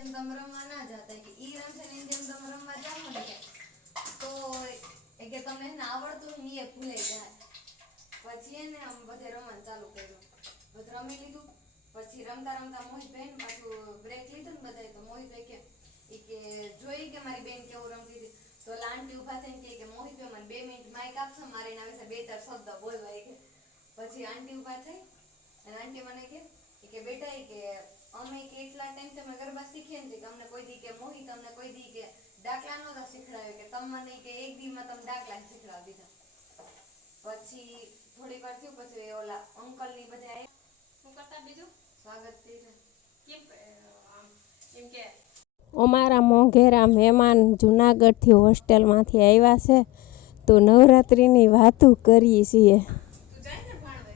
કેમ તમે રમવા ના જાતા કે ઈ રમશે ને જેમ તમે રમવા જાવ ને કે તો એ કે તમને એને આવડતું હોય ને એ ભૂલાઈ જાય. પછી એને આમ બધે રમવાનું ચાલુ કર્યું. બધું રમી લીધું. પછી રમતા રમતા મોહિતભાઈ પાછું બ્રેક લીધું ને બધાએ, તો મોહિતભાઈ કે એ કે, જોઈ કે મારી બેન કેવું રમતી હતી? તો લાંટી ઊભા થઈને કે મોહિતભાઈ, મને બે મિનિટ માઇક આપશો? મારે એના વિશે બે ચાર શબ્દ બોલવા. કે, પછી આંટી ઊભા થઈ અને આંટી મને કે કે, બેટા કે અમે કે એટલા ટાઈમ તમે ગરબા શીખીએ ને કે અમને કોઈ દી કે મોહિત અમને કોઈ દી કે ડાકલા નહોતા શીખડાવ્યો કે કે એક દીમાં તમે ડાકલા શીખવા દીધા. પછી થોડીક વાર થયું પછી ઓલા અંકલની બધા શું કરતા બીજું? સ્વાગત કર્યું. કેમ એમ કે? અમારા મોંઘેરા મહેમાન જુનાગઢથી હોસ્ટેલમાંથી આવ્યા છે તો નવરાત્રિની વાતો કરીએ છીએ. તું જાય ને ભાણવે?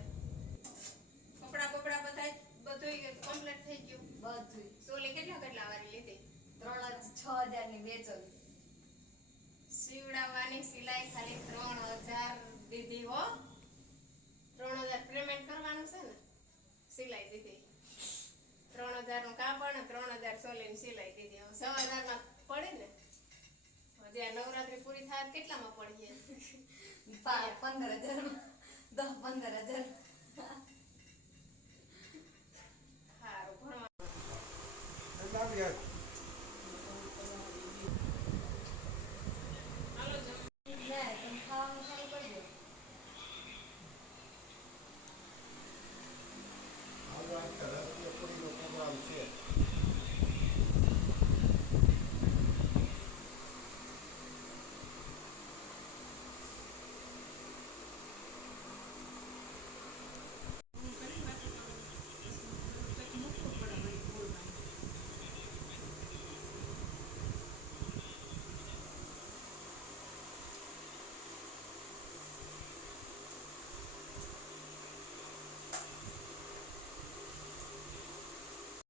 કપડા બપડા બધા બધુંય કમ્પ્લીટ થઈ ગયું. બધું સોલી કેટલા કેટલા વારી લીધી? ત્રણ છ હજારની બે ચોલી. સિલાઈ ખાલી ત્રણ હજાર દીધી હો. ત્રણ હજાર પેમેન્ટ કરવાનું છે ને? સિલાઈ દીધી. ત્રણ હજારનું કાપડ ને ત્રણ હજાર સોલીની સિલાઈ દીધી. હવે હજારમાં પડી ને? હજી આ નવરાત્રી પૂરી થાય કેટલામાં પડીએ? પંદર હજાર દસ પંદર હજાર. સારું ભણવા એટલે આવી યાર.